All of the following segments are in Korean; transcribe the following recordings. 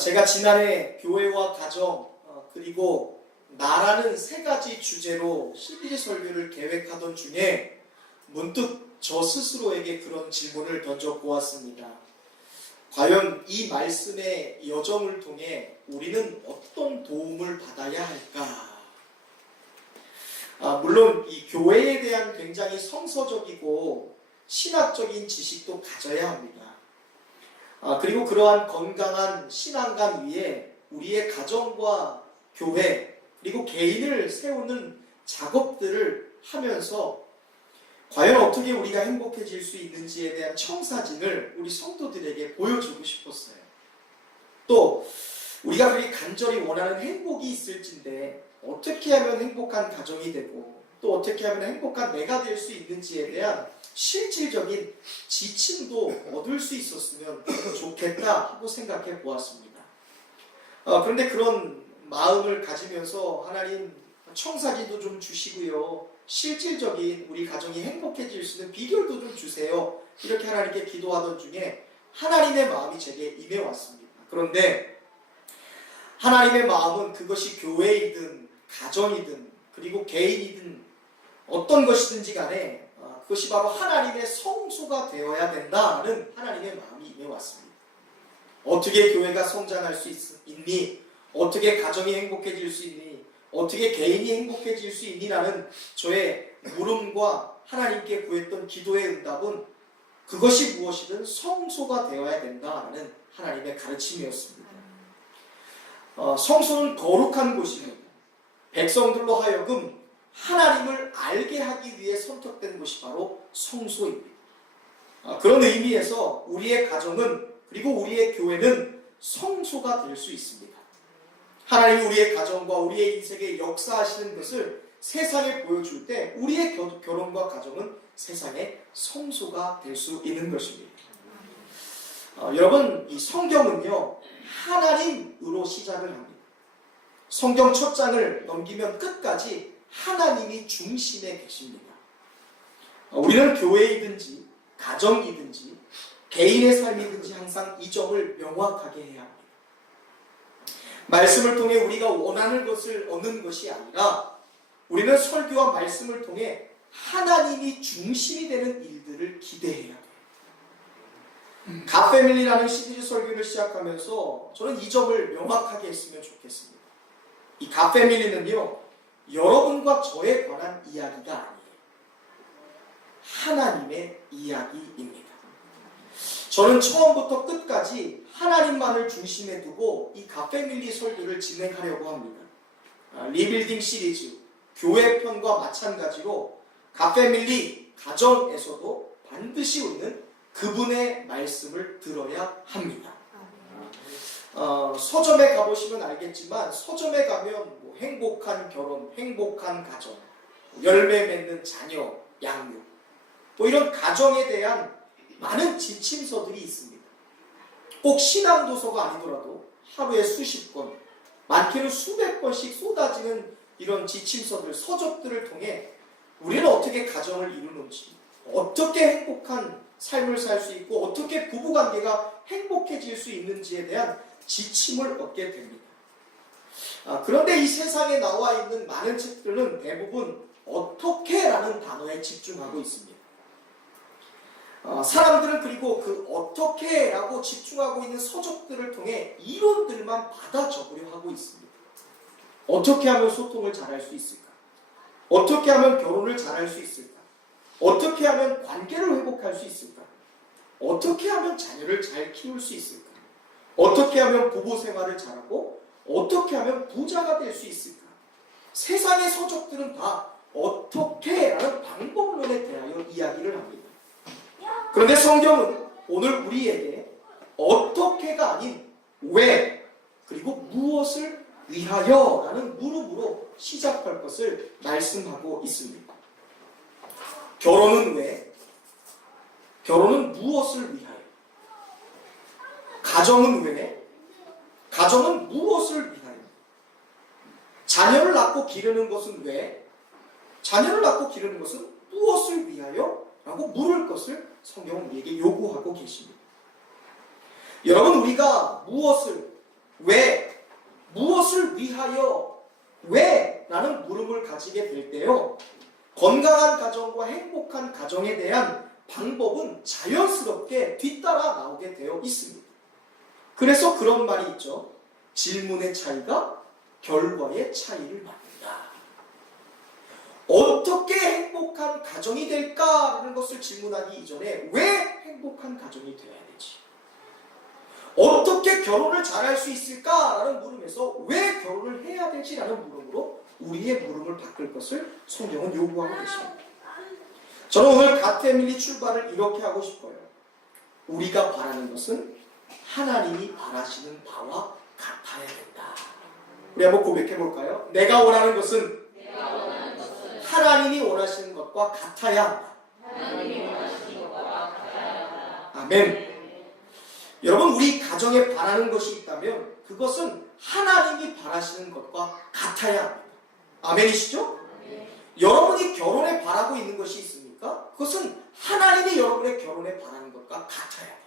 제가 지난해 교회와 가정 그리고 나라는 세 가지 주제로 시리즈 설교를 계획하던 중에 문득 저 스스로에게 그런 질문을 던져보았습니다. 과연 이 말씀의 여정을 통해 우리는 어떤 도움을 받아야 할까? 물론 이 교회에 대한 굉장히 성서적이고 신학적인 지식도 가져야 합니다. 그리고 그러한 건강한 신앙관 위에 우리의 가정과 교회 그리고 개인을 세우는 작업들을 하면서 과연 어떻게 우리가 행복해질 수 있는지에 대한 청사진을 우리 성도들에게 보여주고 싶었어요. 또 우리가 그리 간절히 원하는 행복이 있을진데 어떻게 하면 행복한 가정이 되고 또 어떻게 하면 행복한 내가 될 수 있는지에 대한 실질적인 지침도 얻을 수 있었으면 좋겠다 하고 생각해 보았습니다. 그런데 그런 마음을 가지면서 하나님 청사진도 좀 주시고요. 실질적인 우리 가정이 행복해질 수 있는 비결도 좀 주세요. 이렇게 하나님께 기도하던 중에 하나님의 마음이 제게 임해왔습니다. 그런데 하나님의 마음은 그것이 교회이든 가정이든 그리고 개인이든 어떤 것이든지 간에 그것이 바로 하나님의 성소가 되어야 된다는 하나님의 마음이 임해왔습니다. 어떻게 교회가 성장할 수 있니? 어떻게 가정이 행복해질 수 있니? 어떻게 개인이 행복해질 수 있니? 라는 저의 물음과 하나님께 구했던 기도의 응답은 그것이 무엇이든 성소가 되어야 된다는 하나님의 가르침이었습니다. 성소는 거룩한 곳입니다. 백성들로 하여금 하나님을 알게 하기 위해 선택된 곳이 바로 성소입니다. 그런 의미에서 우리의 가정은 그리고 우리의 교회는 성소가 될 수 있습니다. 하나님이 우리의 가정과 우리의 인생에 역사하시는 것을 세상에 보여줄 때 우리의 결혼과 가정은 세상의 성소가 될 수 있는 것입니다. 여러분, 이 성경은요 하나님으로 시작을 합니다. 성경 첫 장을 넘기면 끝까지 하나님이 중심에 계십니다. 우리는 교회이든지 가정이든지 개인의 삶이든지 항상 이 점을 명확하게 해야 합니다. 말씀을 통해 우리가 원하는 것을 얻는 것이 아니라 우리는 설교와 말씀을 통해 하나님이 중심이 되는 일들을 기대해야 돼요. 갓패밀리라는 시리즈 설교를 시작하면서 저는 이 점을 명확하게 했으면 좋겠습니다. 이 갓패밀리는요 여러분과 저에 관한 이야기가 아니에요. 하나님의 이야기입니다. 저는 처음부터 끝까지 하나님만을 중심에 두고 이 갓패밀리 설교를 진행하려고 합니다. 리빌딩 시리즈, 교회 편과 마찬가지로 갓패밀리, 가정에서도 반드시 우리는 그분의 말씀을 들어야 합니다. 서점에 가보시면 알겠지만 서점에 가면 뭐 행복한 결혼, 행복한 가정, 열매 맺는 자녀, 양육 뭐 이런 가정에 대한 많은 지침서들이 있습니다. 꼭 신앙도서가 아니더라도 하루에 수십 권, 많게는 수백 권씩 쏟아지는 이런 지침서들, 서적들을 통해 우리는 어떻게 가정을 이루는지, 어떻게 행복한 삶을 살 수 있고 어떻게 부부관계가 행복해질 수 있는지에 대한 지침을 얻게 됩니다. 그런데 이 세상에 나와 있는 많은 책들은 대부분 어떻게 라는 단어에 집중하고 있습니다. 사람들은 그리고 그 어떻게 라고 집중하고 있는 서적들을 통해 이론들만 받아 적으려 하고 있습니다. 어떻게 하면 소통을 잘할 수 있을까? 어떻게 하면 결혼을 잘할 수 있을까? 어떻게 하면 관계를 회복할 수 있을까? 어떻게 하면 자녀를 잘 키울 수 있을까? 어떻게 하면 부부 생활을 잘하고 어떻게 하면 부자가 될 수 있을까? 세상의 서적들은 다 어떻게 라는 방법론에 대하여 이야기를 합니다. 그런데 성경은 오늘 우리에게 어떻게가 아닌 왜 그리고 무엇을 위하여 라는 물음으로 시작할 것을 말씀하고 있습니다. 결혼은 왜? 결혼은 무엇을 위하여? 가정은 왜? 가정은 무엇을 위하여? 자녀를 낳고 기르는 것은 왜? 자녀를 낳고 기르는 것은 무엇을 위하여? 라고 물을 것을 성경은 우리에게 요구하고 계십니다. 여러분, 우리가 무엇을 왜? 무엇을 위하여? 왜? 라는 물음을 가지게 될 때요, 건강한 가정과 행복한 가정에 대한 방법은 자연스럽게 뒤따라 나오게 되어 있습니다. 그래서 그런 말이 있죠. 질문의 차이가 결과의 차이를 만든다. 어떻게 행복한 가정이 될까라는 것을 질문하기 이전에 왜 행복한 가정이 되어야 되지? 어떻게 결혼을 잘할 수 있을까라는 물음에서 왜 결혼을 해야 되지라는 물음으로 우리의 물음을 바꿀 것을 성경은 요구하고 계십니다. 저는 오늘 갓패밀리 출발을 이렇게 하고 싶어요. 우리가 바라는 것은 하나님이 바라시는 바와 같아야 된다. 우리 한번 고백해 볼까요? 내가 원하는 것은 하나님이 원하시는 것과 같아야 한다. 아멘. 여러분, 우리 가정에 바라는 것이 있다면 그것은 하나님이 바라시는 것과 같아야 합니다. 아멘이시죠? 여러분이 결혼에 바라고 있는 것이 있습니까? 그것은 하나님이 여러분의 결혼에 바라는 것과 같아야 돼요.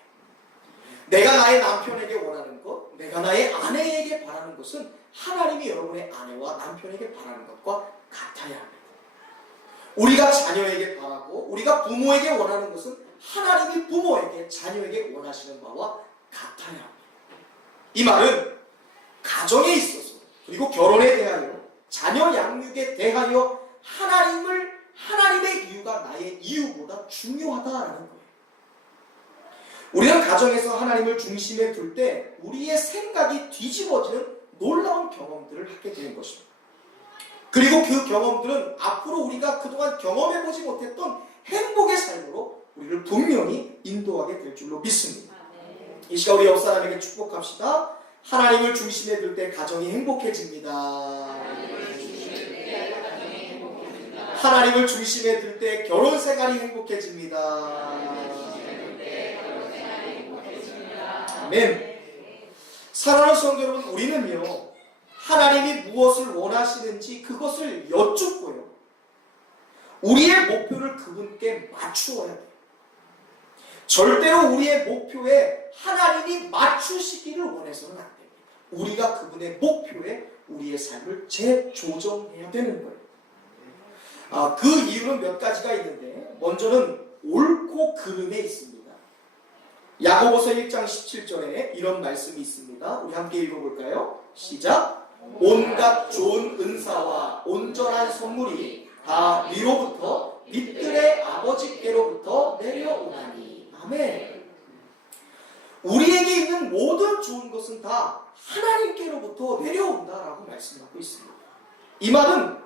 내가 나의 남편에게 원하는 것, 내가 나의 아내에게 바라는 것은 하나님이 여러분의 아내와 남편에게 바라는 것과 같아야 합니다. 우리가 자녀에게 바라고 우리가 부모에게 원하는 것은 하나님이 부모에게 자녀에게 원하시는 바와 같아야 합니다. 이 말은 가정에 있어서 그리고 결혼에 대하여 자녀 양육에 대하여 하나님의 이유가 나의 이유보다 중요하다라는 거예요. 우리는 가정에서 하나님을 중심에 둘 때 우리의 생각이 뒤집어지는 놀라운 경험들을 하게 되는 것입니다. 그리고 그 경험들은 앞으로 우리가 그동안 경험해보지 못했던 행복의 삶으로 우리를 분명히 인도하게 될 줄로 믿습니다. 이 시간 우리 옆 사람에게 축복합시다. 하나님을 중심에 둘 때 가정이 행복해집니다. 하나님을 중심에 둘 때 결혼 생활이 행복해집니다. 아멘. 사랑하는 성도 여러분, 우리는요, 하나님이 무엇을 원하시는지 그것을 여쭙고요, 우리의 목표를 그분께 맞추어야 돼요. 절대로 우리의 목표에 하나님이 맞추시기를 원해서는 안 됩니다. 우리가 그분의 목표에 우리의 삶을 재조정해야 되는 거예요. 그 이유는 몇 가지가 있는데, 먼저는 옳고 그름에 있습니다. 야고보서 1장 17절에 이런 말씀이 있습니다. 우리 함께 읽어볼까요? 시작! 온갖 좋은 은사와 온전한 선물이 다 위로부터 빛들의 아버지께로부터 내려오나니. 아멘. 우리에게 있는 모든 좋은 것은 다 하나님께로부터 내려온다라고 말씀하고 있습니다. 이 말은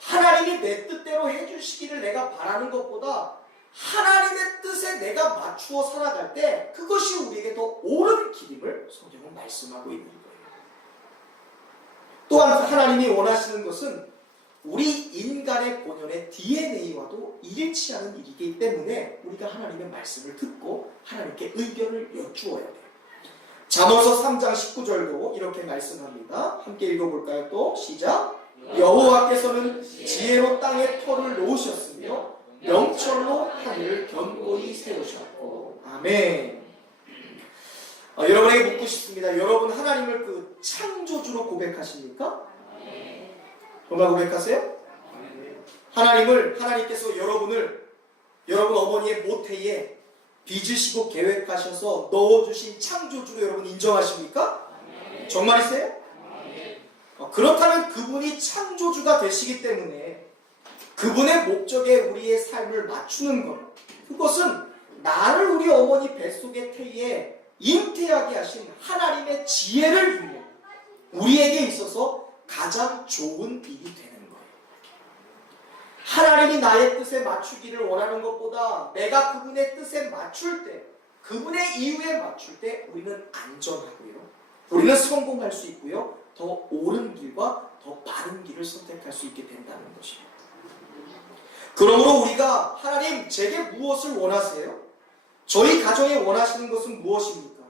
하나님이 내 뜻대로 해주시기를 내가 바라는 것보다 하나님의 뜻에 내가 맞추어 살아갈 때 그것이 우리에게 더 옳은 길임을 성경은 말씀하고 있는 거예요. 또한 하나님이 원하시는 것은 우리 인간의 본연의 DNA와도 일치하는 일이기 때문에 우리가 하나님의 말씀을 듣고 하나님께 의견을 여쭈어야 돼요. 잠언서 3장 19절도 이렇게 말씀합니다. 함께 읽어볼까요? 또 시작! 여호와께서는 지혜로 땅에 터를 놓으셨으며 명철로 하늘을 견고히 세우셨고. 아멘. 여러분에게 묻고 싶습니다. 여러분 하나님을 그 창조주로 고백하십니까? 정말 고백하세요? 하나님께서 여러분 어머니의 모태에 빚으시고 계획하셔서 넣어주신 창조주로 여러분 인정하십니까? 정말이세요? 그렇다면 그분이 창조주가 되시기 때문에 그분의 목적에 우리의 삶을 맞추는 것, 그것은 나를 우리 어머니 뱃속의 태에 잉태하게 하신 하나님의 지혜를 입는 우리에게 있어서 가장 좋은 일이 되는 거예요. 하나님이 나의 뜻에 맞추기를 원하는 것보다 내가 그분의 뜻에 맞출 때, 그분의 이유에 맞출 때 우리는 안전하고요, 우리는 성공할 수 있고요, 더 옳은 길과 더 바른 길을 선택할 수 있게 된다는 것입니다. 그러므로 우리가 하나님 제게 무엇을 원하세요? 저희 가정에 원하시는 것은 무엇입니까?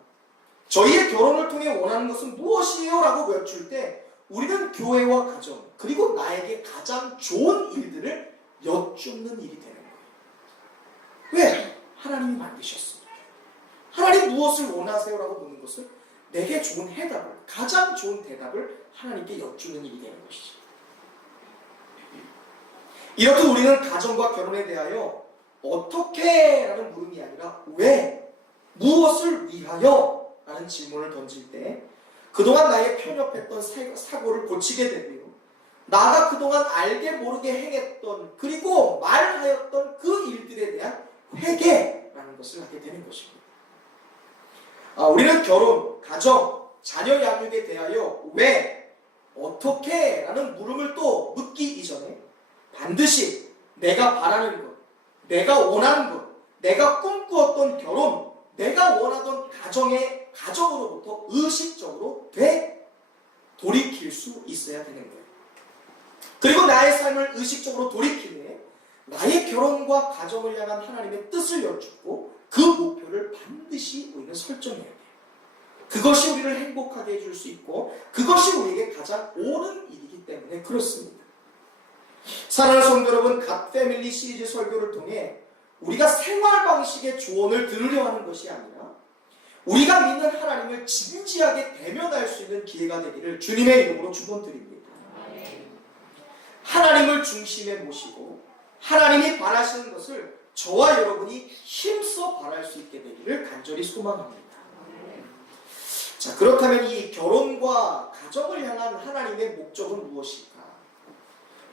저희의 결혼을 통해 원하는 것은 무엇이에요? 라고 여쭐 때 우리는 교회와 가정 그리고 나에게 가장 좋은 일들을 여쭙는 일이 되는 거예요. 왜? 하나님이 만드셨습니다. 하나님 무엇을 원하세요? 라고 묻는 것은 내게 좋은 해답을, 가장 좋은 대답을 하나님께 여쭈는 일이 되는 것이죠. 이렇게 우리는 가정과 결혼에 대하여 어떻게? 라는 물음이 아니라 왜? 무엇을 위하여? 라는 질문을 던질 때 그동안 나의 편협했던 사고를 고치게 되고요. 나가 그동안 알게 모르게 행했던 그리고 말하였던 그 일들에 대한 회개라는 것을 하게 되는 것입니다. 우리는 결혼, 가정, 자녀 양육에 대하여 왜? 어떻게? 라는 물음을 또 묻기 이전에 반드시 내가 바라는 것, 내가 원하는 것, 내가 꿈꾸었던 결혼, 내가 원하던 가정으로부터 의식적으로 돌이킬 수 있어야 되는 거예요. 그리고 나의 삶을 의식적으로 돌이키며 나의 결혼과 가정을 향한 하나님의 뜻을 여쭙고 그 목표를 반드시 우리는 설정해야 돼요. 그것이 우리를 행복하게 해줄 수 있고 그것이 우리에게 가장 옳은 일이기 때문에 그렇습니다. 사랑하는 성도 여러분, 갓패밀리 시리즈 설교를 통해 우리가 생활 방식의 조언을 들으려 하는 것이 아니라 우리가 믿는 하나님을 진지하게 대면할 수 있는 기회가 되기를 주님의 이름으로 축원드립니다. 하나님을 중심에 모시고 하나님이 바라시는 것을 저와 여러분이 힘써 바랄 수 있게 되기를 간절히 소망합니다. 자, 그렇다면 이 결혼과 가정을 향한 하나님의 목적은 무엇일까?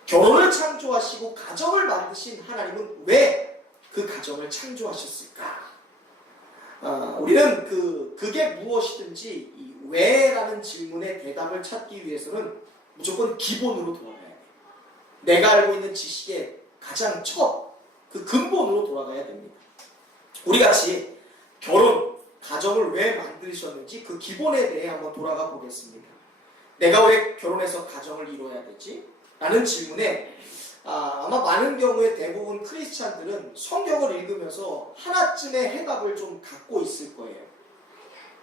결혼을 창조하시고 가정을 만드신 하나님은 왜 그 가정을 창조하셨을까? 우리는 그게 무엇이든지 이 왜라는 질문의 대답을 찾기 위해서는 무조건 기본으로 돌아가야 돼요. 내가 알고 있는 지식의 가장 그 근본으로 돌아가야 됩니다. 우리 같이 결혼, 가정을 왜 만드셨는지 그 기본에 대해 한번 돌아가 보겠습니다. 내가 왜 결혼해서 가정을 이루어야 되지? 라는 질문에 아마 많은 경우에 대부분 크리스찬들은 성경을 읽으면서 하나쯤의 해답을 좀 갖고 있을 거예요.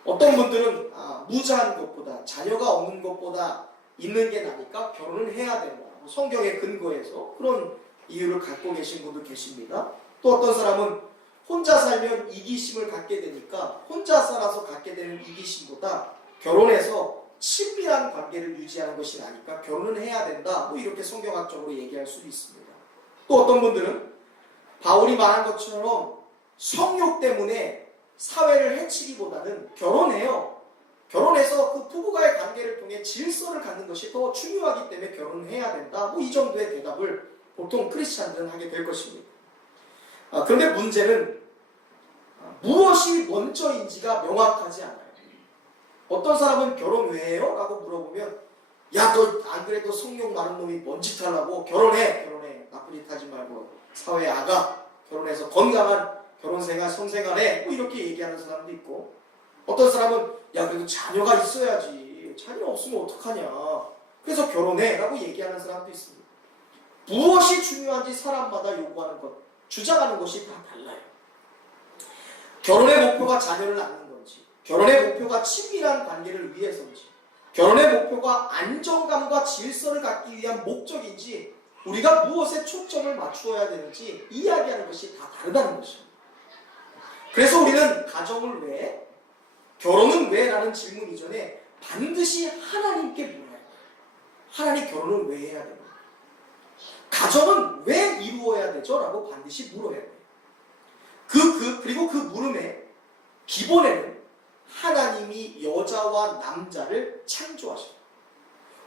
어떤 분들은 무자한 것보다, 자녀가 없는 것보다 있는 게 나니까 결혼을 해야 된다. 성경에 근거해서 그런 이유를 갖고 계신 분도 계십니다. 또 어떤 사람은 혼자 살면 이기심을 갖게 되니까 혼자 살아서 갖게 되는 이기심보다 결혼해서 친밀한 관계를 유지하는 것이 나니까 결혼은 해야 된다. 이렇게 성경학적으로 얘기할 수도 있습니다. 또 어떤 분들은 바울이 말한 것처럼 성욕 때문에 사회를 해치기보다는 결혼해요. 결혼해서 그 부부가의 관계를 통해 질서를 갖는 것이 더 중요하기 때문에 결혼을 해야 된다. 이 정도의 대답을 보통 크리스찬들은 하게 될 것입니다. 그런데 문제는 무엇이 먼저인지가 명확하지 않아요. 어떤 사람은 결혼 왜 해요? 라고 물어보면 야, 너 안 그래도 성욕 많은 놈이 뭔 짓 하려고 결혼해. 나쁜 짓 하지 말고 사회에 아가. 결혼해서 건강한 결혼생활, 성생활해. 이렇게 얘기하는 사람도 있고 어떤 사람은 야, 그래도 자녀가 있어야지. 자녀 없으면 어떡하냐. 그래서 결혼해. 라고 얘기하는 사람도 있습니다. 무엇이 중요한지 사람마다 요구하는 것, 주장하는 것이 다 달라요. 결혼의 목표가 자녀를 낳는 건지, 결혼의 목표가 친밀한 관계를 위해서인지, 결혼의 목표가 안정감과 질서를 갖기 위한 목적인지, 우리가 무엇에 초점을 맞추어야 되는지 이야기하는 것이 다 다르다는 것입니다. 그래서 우리는 가정을 왜, 결혼은 왜? 라는 질문 이전에 반드시 하나님께 물어야 돼요. 하나님 결혼을 왜 해야 됩니까? 가정은 왜 이루어야 되죠? 라고 반드시 물어야 돼요. 그리고 그 물음의 기본에는 하나님이 여자와 남자를 창조하셨다.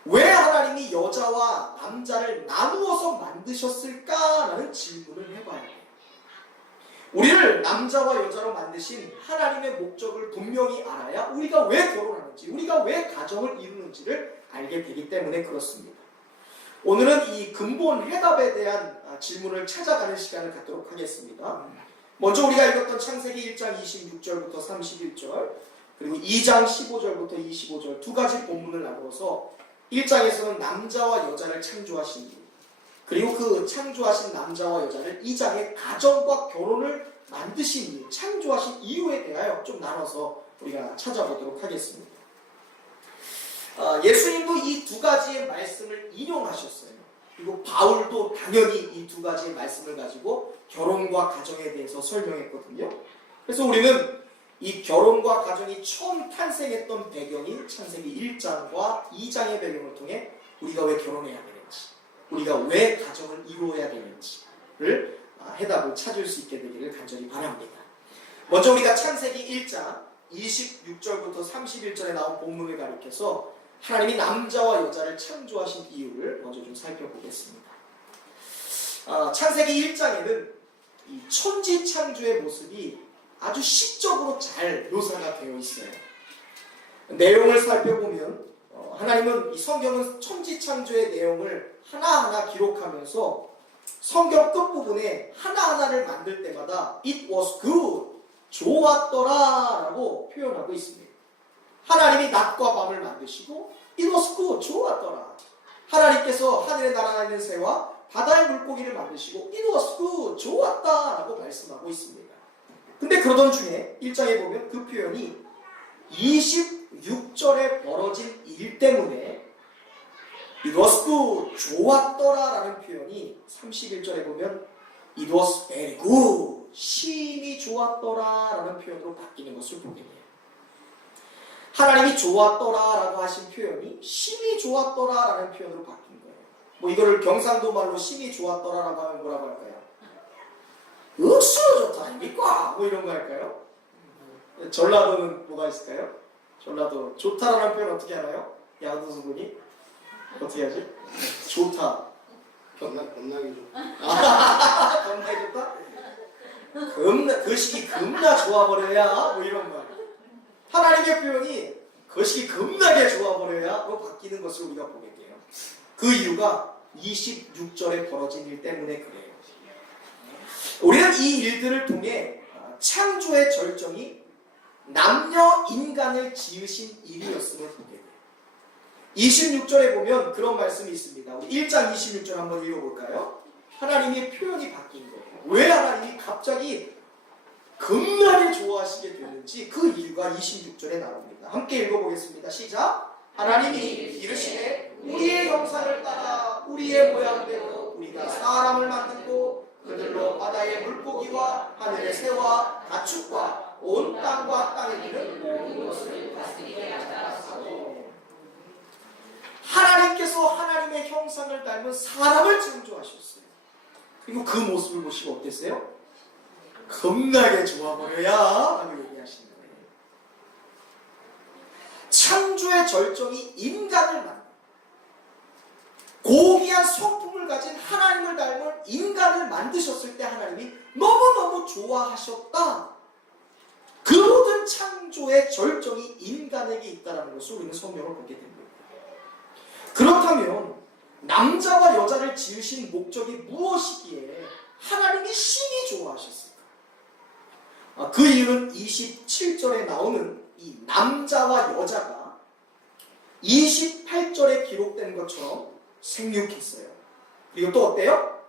왜 하나님이 여자와 남자를 나누어서 만드셨을까라는 질문을 해봐야 돼요. 우리를 남자와 여자로 만드신 하나님의 목적을 분명히 알아야 우리가 왜 결혼하는지, 우리가 왜 가정을 이루는지를 알게 되기 때문에 그렇습니다. 오늘은 이 근본 해답에 대한 질문을 찾아가는 시간을 갖도록 하겠습니다. 먼저 우리가 읽었던 창세기 1장 26절부터 31절, 그리고 2장 15절부터 25절 두 가지 본문을 나누어서 1장에서는 남자와 여자를 창조하신 일, 그리고 그 창조하신 남자와 여자를 2장에 가정과 결혼을 만드신 일, 창조하신 이유에 대하여 좀 나눠서 우리가 찾아보도록 하겠습니다. 예수님도 이 두 가지의 말씀을 인용하셨어요. 그리고 바울도 당연히 이 두 가지의 말씀을 가지고 결혼과 가정에 대해서 설명했거든요. 그래서 우리는 이 결혼과 가정이 처음 탄생했던 배경이 창세기 1장과 2장의 배경을 통해 우리가 왜 결혼해야 되는지, 우리가 왜 가정을 이루어야 되는지를 해답을 찾을 수 있게 되기를 간절히 바랍니다. 먼저 우리가 창세기 1장 26절부터 31절에 나온 본문을 가리켜서 하나님이 남자와 여자를 창조하신 이유를 먼저 좀 살펴보겠습니다. 창세기 1장에는 이 천지 창조의 모습이 아주 시적으로 잘 묘사가 되어 있어요. 내용을 살펴보면 하나님은 이 성경은 천지 창조의 내용을 하나하나 기록하면서 성경 끝부분에 하나하나를 만들 때마다 It was good, 좋았더라 라고 표현하고 있습니다. 하나님이 낮과 밤을 만드시고 It was good, 좋았더라. 하나님께서 하늘에 날아다니는 새와 바다의 물고기를 만드시고 It was good, 좋았다 라고 말씀하고 있습니다. 근데 그러던 중에 1장에 보면 그 표현이 26절에 벌어진 일 때문에 It was good, 좋았더라 라는 표현이 31절에 보면 It was very good, 심히 좋았더라 라는 표현으로 바뀌는 것을 보게 돼요. 하나님이 좋았더라 라고 하신 표현이 심히 좋았더라 라는 표현으로 바뀐 거예요. 뭐 이거를 경상도 말로 심히 좋았더라 라고 하면 뭐라고 할까요? 억수로 좋다 아닙니까? 뭐 이런 거 할까요? 전라도는 뭐가 있을까요? 전라도 좋다라는 표현 어떻게 하나요? 야도수 군이 어떻게 하지? 좋다. 겁나게 좋다. 겁나게 좋다? 거시기 겁나 좋아버려야 뭐 이런 거. 하나님의 표현이 거시기 겁나게 좋아버려야 뭐 바뀌는 것을 우리가 보게 돼요. 그 이유가 26절에 벌어진 일 때문에 그래요. 우리는 이 일들을 통해 창조의 절정이 남녀 인간을 지으신 일이었음을 보게 돼요. 26절에 보면 그런 말씀이 있습니다. 우리 1장 26절 한번 읽어볼까요? 하나님의 표현이 바뀐 거예요. 왜 하나님이 갑자기 겁나게 좋아하시게 됐는지 그 이유가 26절에 나옵니다. 함께 읽어보겠습니다. 시작! 하나님이 이르시되 우리의 형상을 따라 우리의 모양대로 우리가 사람을 만들고 그들로 바다의 물고기와 하늘의 새와 가축과 온 땅과 땅에 있는 모든 것을 다스리게 하셨고, 하나님께서 하나님의 형상을 닮은 사람을 창조하셨어요. 그리고 그 모습을 보시고 어땠어요? 겁나게 좋아버려야 라고 얘기하시는 거예요. 창조의 절정이 인간을 만든 고귀한 성품을 가진 하나님을 닮은 인간을 만드셨을 때 하나님이 너무너무 좋아하셨다. 그 모든 창조의 절정이 인간에게 있다는 것을 우리는 성경을 보게 됩니다. 그렇다면 남자와 여자를 지으신 목적이 무엇이기에 하나님이 심히 좋아하셨을까? 그 이유는 27절에 나오는 이 남자와 여자가 28절에 기록된 것처럼 생육했어요. 그리고 또 어때요?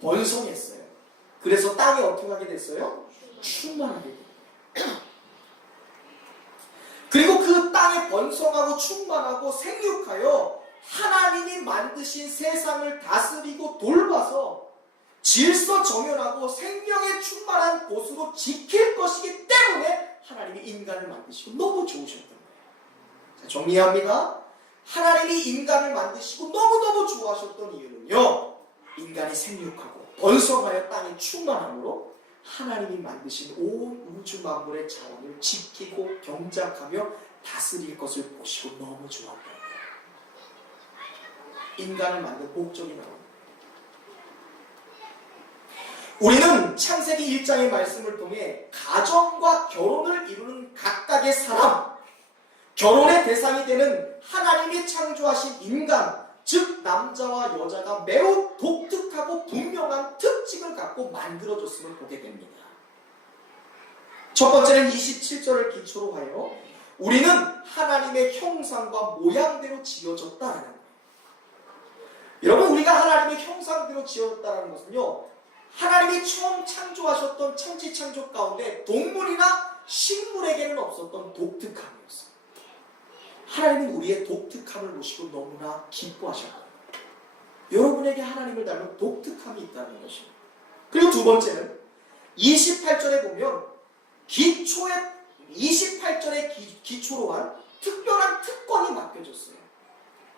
번성했어요. 그래서 땅이 어떻게 하게 됐어요? 충만하게 됐어요. 그리고 그 땅에 번성하고 충만하고 생육하여 하나님이 만드신 세상을 다스리고 돌봐서 질서정연하고 생명에 충만한 곳으로 지킬 것이기 때문에 하나님이 인간을 만드시고 너무 좋으셨던 거예요. 자, 정리합니다. 하나님이 인간을 만드시고 너무너무 좋아하셨던 이유는요, 인간이 생육하고 번성하여 땅이 충만함으로 하나님이 만드신 온 우주 만물의 자원을 지키고 경작하며 다스릴 것을 보시고 너무 좋았던 거예요. 인간을 만든 목적이 나옵니다. 우리는 창세기 1장의 말씀을 통해 가정과 결혼을 이루는 각각의 사람, 결혼의 대상이 되는 하나님이 창조하신 인간, 즉 남자와 여자가 매우 독특하고 분명한 특징을 갖고 만들어졌음을 보게 됩니다. 첫 번째는 27절을 기초로 하여 우리는 하나님의 형상과 모양대로 지어졌다는 거예요. 여러분, 우리가 하나님의 형상대로 지어졌다는 것은요, 하나님이 처음 창조하셨던 천지창조 가운데 동물이나 식물에게는 없었던 독특함이었어요. 하나님은 우리의 독특함을 보시고 너무나 기뻐하셨고, 여러분에게 하나님을 닮은 독특함이 있다는 것입니다. 그리고 두 번째는 28절에 보면 기초에 28절에 기초로 한 특별한 특권이 맡겨졌어요.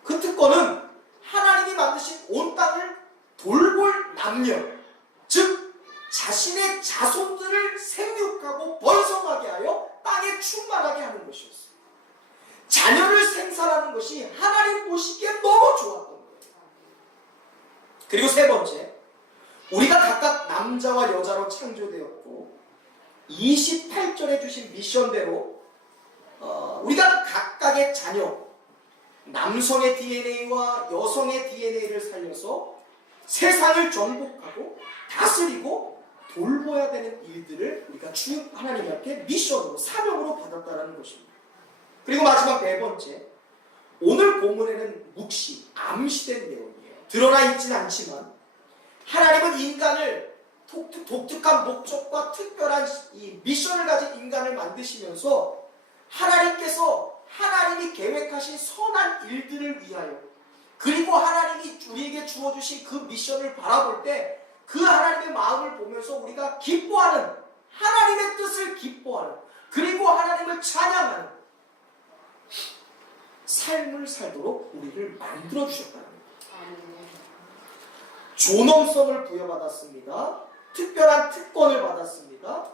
그 특권은 하나님이 만드신 온 땅을 돌볼 남녀, 즉 자신의 자손들을 생육하고 번성하게 하여 땅에 충만하게 하는 것이었어요. 자녀를 생산하는 것이 하나님 보시기에 너무 좋았던 거예요. 그리고 세 번째, 우리가 각각 남자와 여자로 창조되었고 28절에 주신 미션대로 우리가 각각의 자녀, 남성의 DNA와 여성의 DNA를 살려서 세상을 정복하고 다스리고 돌봐야 되는 일들을 우리가 주 하나님 앞에 미션으로, 사명으로 받았다는 것입니다. 그리고 마지막 네 번째, 오늘 본문에는 묵시, 암시된 내용이에요. 드러나 있지는 않지만 하나님은 인간을 독특한 목적과 특별한 이 미션을 가진 인간을 만드시면서 하나님께서 하나님이 계획하신 선한 일들을 위하여, 그리고 하나님이 우리에게 주어주신 그 미션을 바라볼 때 그 하나님의 마음을 보면서 우리가 기뻐하는, 하나님의 뜻을 기뻐하는, 그리고 하나님을 찬양하는 삶을 살도록 우리를 만들어 주셨다는 거예요. 존엄성을 부여받았습니다. 특별한 특권을 받았습니다.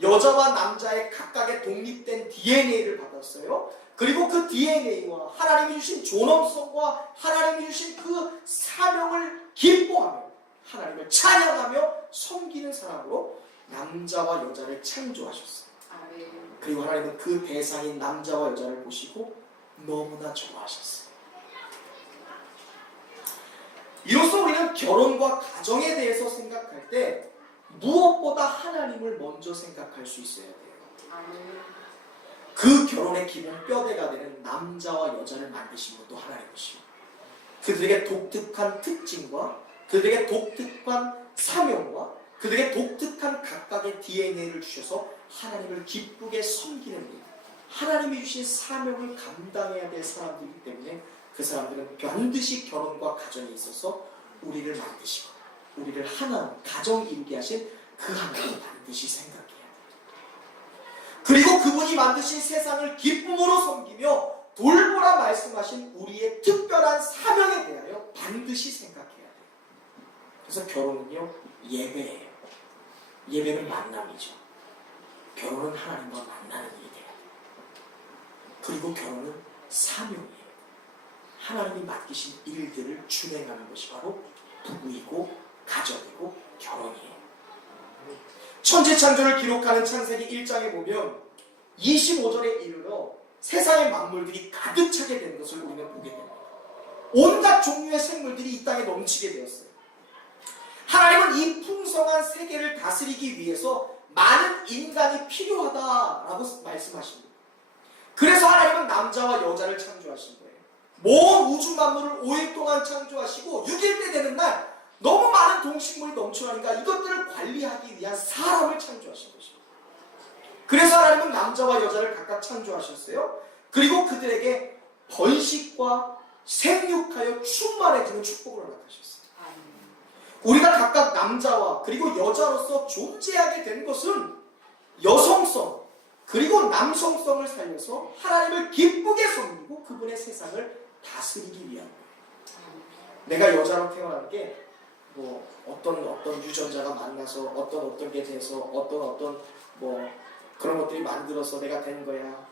여자와 남자의 각각의 독립된 DNA를 받았어요. 그리고 그 DNA와 하나님이 주신 존엄성과 하나님이 주신 그 사명을 기뻐하며 하나님을 찬양하며 섬기는 사람으로 남자와 여자를 창조하셨어요. 그리고 하나님은 그 대상인 남자와 여자를 보시고 너무나 좋아하셨어요. 이로써 우리는 결혼과 가정에 대해서 생각할 때 무엇보다 하나님을 먼저 생각할 수 있어야 돼요. 그 결혼의 기본 뼈대가 되는 남자와 여자를 만드신 것도 하나님이시고, 그들에게 독특한 특징과 그들에게 독특한 사명과 그들에게 독특한 각각의 DNA를 주셔서 하나님을 기쁘게 섬기는 일, 하나님이 주신 사명을 감당해야 될 사람들이기 때문에 그 사람들은 반드시 결혼과 가정에 있어서 우리를 만드시고 우리를 하나님, 가정 이루게 하신 그 하나님을 반드시 생각해야 돼요. 그리고 그분이 만드신 세상을 기쁨으로 섬기며 돌보라 말씀하신 우리의 특별한 사명에 대하여 반드시 생각해야 돼요. 그래서 결혼은요, 예배예요. 예배는 만남이죠. 결혼은 하나님과 만나는 일이 돼야 돼요. 그리고 결혼은 사명이에요. 하나님이 맡기신 일들을 준행하는 것이 바로 부부이고 가정이고 결혼이에요. 천지창조를 기록하는 창세기 1장에 보면 25절에 이르러 세상의 만물들이 가득 차게 되는 것을 우리는 보게 됩니다. 온갖 종류의 생물들이 이 땅에 넘치게 되었어요. 하나님은 이 풍성한 세계를 다스리기 위해서 많은 인간이 필요하다라고 말씀하십니다. 그래서 하나님은 남자와 여자를 창조하신 거예요. 모든 우주 만물을 5일 동안 창조하시고 6일 때 되는 날 너무 많은 동식물이 넘쳐나니까 이것들을 관리하기 위한 사람을 창조하신 것입니다. 그래서 하나님은 남자와 여자를 각각 창조하셨어요. 그리고 그들에게 번식과 생육하여 충만해지는 축복을 허락하셨어요. 우리가 각각 남자와 그리고 여자로서 존재하게 된 것은 여성성 그리고 남성성을 살려서 하나님을 기쁘게 섬기고 그분의 세상을 다스리기 위한 거예요. 내가 여자로 태어난 게 뭐 어떤 유전자가 만나서 어떤 게 돼서 어떤 뭐 그런 것들이 만들어서 내가 된 거야.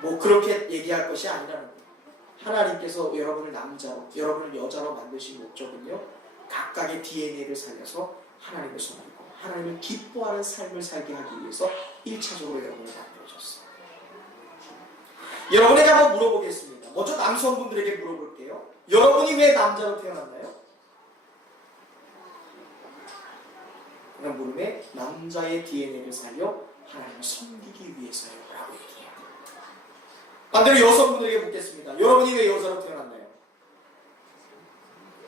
뭐 그렇게 얘기할 것이 아니라는 거예요. 하나님께서 여러분을 남자로, 여러분을 여자로 만드신 목적은요, 각각의 DNA를 살려서 하나님을 섬기고 하나님을 기뻐하는 삶을 살게 하기 위해서 1차적으로 여러분을 만들어줬어요. 여러분에게 한번 물어보겠습니다. 먼저 남성분들에게 물어볼게요. 여러분이 왜 남자로 태어났나요? 그냥 물음에 남자의 DNA를 살려 하나님을 섬기기 위해서요 라고 얘기해요. 반대로 여성분들에게 묻겠습니다. 여러분이 왜 여자로 태어났나요?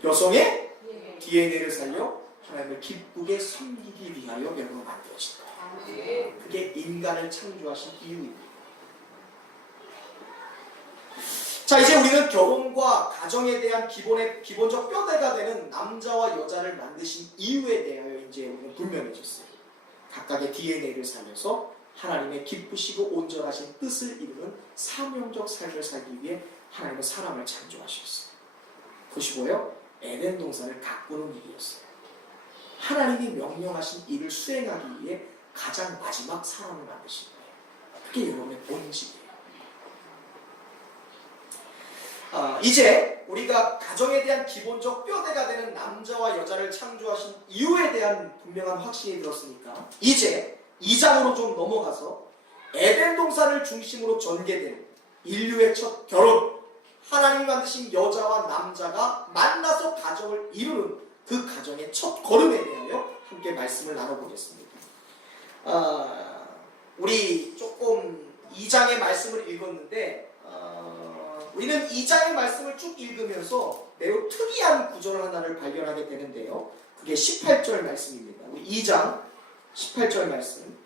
여성의 DNA를 살려 하나님을 기쁘게 섬기기 위하여 여러분을 만들어진 거예요. 그게 인간을 창조하신 이유입니다. 자, 이제 우리는 결혼과 가정에 대한 기본적 뼈대가 되는 남자와 여자를 만드신 이유에 대하여 이제 우리는 분명해졌어요. 각각의 DNA를 살려서 하나님의 기쁘시고 온전하신 뜻을 이루는 사명적 삶을 살기 위해 하나님은 사람을 창조하셨어요. 그것이 뭐예요? 에덴 동산을 가꾸는 일이었어요. 하나님이 명령하신 일을 수행하기 위해 가장 마지막 사람을 만드신 거예요. 그게 여러분의 본질이에요. 이제 우리가 가정에 대한 기본적 뼈대가 되는 남자와 여자를 창조하신 이유에 대한 분명한 확신이 들었으니까 이제 2장으로 좀 넘어가서 에덴 동산을 중심으로 전개된 인류의 첫 결혼, 하나님이 만드신 여자와 남자가 만나서 가정을 이루는 그 가정의 첫 걸음에 대하여 함께 말씀을 나눠보겠습니다. 우리 조금 2장의 말씀을 읽었는데 우리는 2장의 말씀을 쭉 읽으면서 매우 특이한 구절 하나를 발견하게 되는데요. 그게 18절 말씀입니다. 우리 2장 18절 말씀.